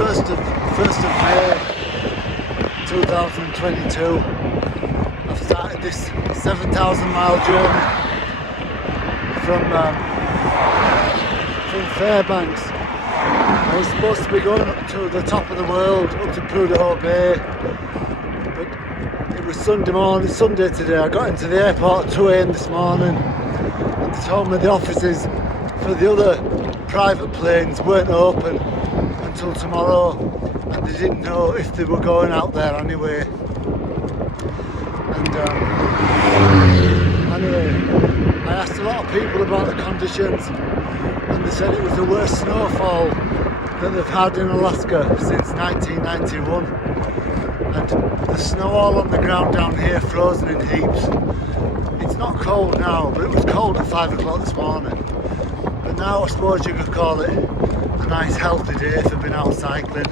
1st of May 2022. I've started this 7,000 mile journey from Fairbanks. I was supposed to be going up to the top of the world, up to Prudhoe Bay, but it was Sunday today. I got into the airport at 2 a.m. this morning, and they told me the offices for the other private planes weren't open until tomorrow, and they didn't know if they were going out there anyway. And anyway, I asked a lot of people about the conditions, and they said it was the worst snowfall that they've had in Alaska since 1991. And the snow all on the ground down here frozen in heaps. It's not cold now, but it was cold at 5 o'clock this morning. But now I suppose you could call it a nice healthy day for being out cycling.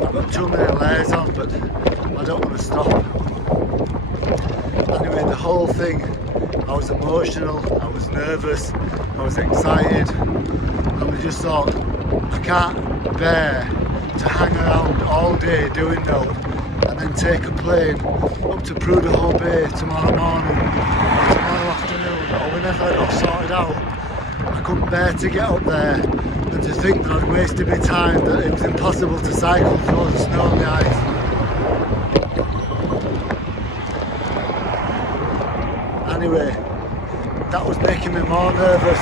I've got too many layers on, but I don't want to stop. Anyway, the whole thing, I was emotional, I was nervous, I was excited, and I just thought, I can't bear to hang around all day doing nothing and then take a plane up to Prudhoe Bay tomorrow morning, or tomorrow afternoon, or whenever I got sorted out. I couldn't bear to get up there and to think that I'd wasted my time, that it was impossible to cycle through the snow and the ice. Anyway, that was making me more nervous.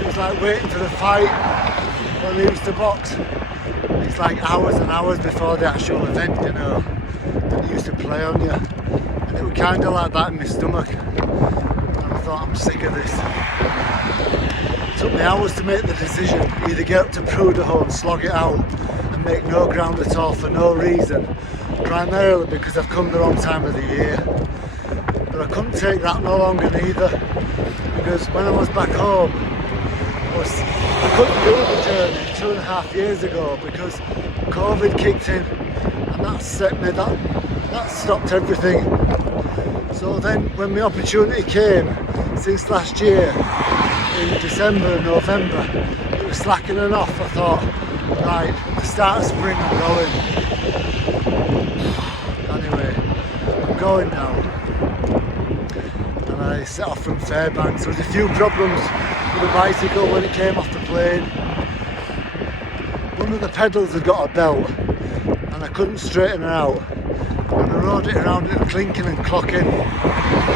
It was like waiting for the fight when they used to box. It's like hours and hours before the actual event, you know, that they used to play on you. And it was kind of like that in my stomach. And I thought, I'm sick of this. It took me hours to make the decision, either get up to Prudhoe and slog it out and make no ground at all for no reason, primarily because I've come the wrong time of the year. But I couldn't take that no longer neither, because when I was back home, I couldn't do the journey 2.5 years ago because COVID kicked in, and that stopped everything. So then when the opportunity came since last year, in December and November, it was slackening off. I thought, right, the start of spring I'm going. Anyway, I'm going now. And I set off from Fairbanks. There was a few problems with the bicycle when it came off the plane. One of the pedals had got a belt and I couldn't straighten her out. And I rode it around, it was clinking and clocking. I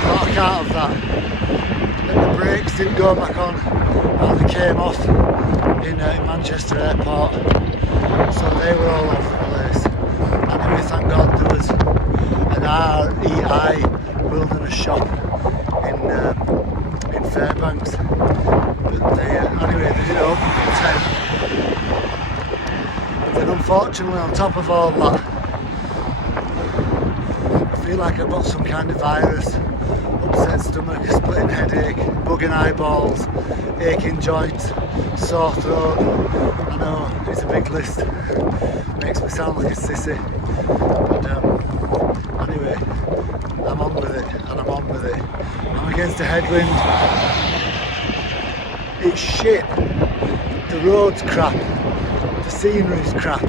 thought, I can't have that. Then the brakes didn't go back on and they came off in Manchester Airport. So they were all over the place. Anyway, thank God there was an REI wilderness shop in Fairbanks. But anyway, they did open at 10. But then unfortunately, on top of all that, I feel like I've got some kind of virus. Upset stomach, a splitting headache, bugging eyeballs, aching joints, sore throat. I know, it's a big list. Makes me sound like a sissy. But anyway, I'm on with it, and I'm on with it. I'm against a headwind. It's shit. The road's crap. The scenery's crap.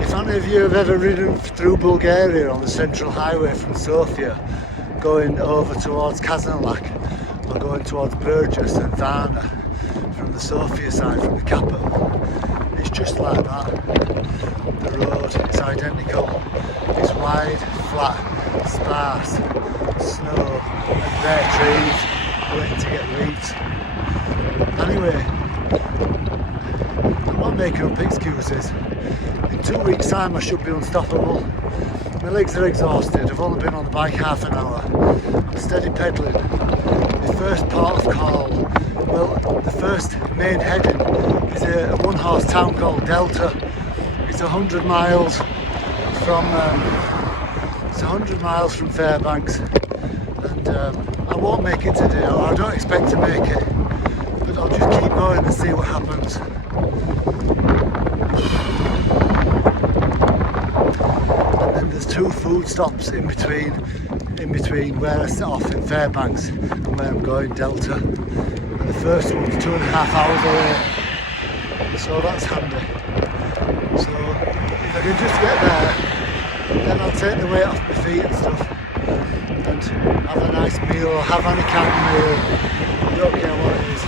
If any of you have ever ridden through Bulgaria on the central highway from Sofia, going over towards Kazanlak, or going towards Burgos and Varna from the Sofia side, from the capital, it's just like that. The road is identical. It's wide, flat, sparse, snow and bare trees waiting to get leaves. Anyway, I'm not making up excuses. In 2 weeks' time I should be unstoppable. My legs are exhausted, I've only been on the bike half an hour. I'm steady pedalling. The first port of call, well, the first main heading is a one-horse town called Delta. It's 100 miles from Fairbanks, and I won't make it today, or I don't expect to make it, but I'll just keep going and see what happens. There's 2 food stops in between where I set off in Fairbanks and where I'm going, Delta. And the first one's 2.5 hours away. so that's handy. So if I can just get there, then I'll take the weight off my feet and stuff and have a nice meal or have any kind of meal, don't care what it is,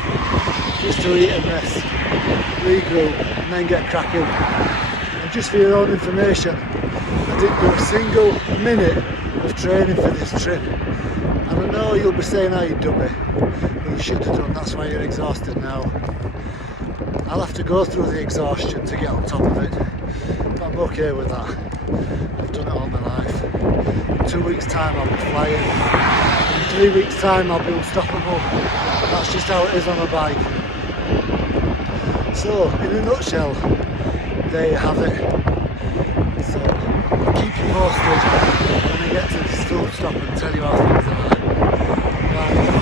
just to eat and rest, regroup and then get cracking. And just for your own information, I didn't do a single minute of training for this trip. And I know you'll be saying, "Oh, you dummy," but you should have done, that's why you're exhausted now. I'll have to go through the exhaustion to get on top of it, but I'm okay with that. I've done it all my life. In 2 weeks' time I'll be flying. In 3 weeks' time I'll be unstoppable. That's just how it is on a bike. So, in a nutshell, there you have it. So, I'll keep you posted when I get to this full stop and tell you how things are. Bye.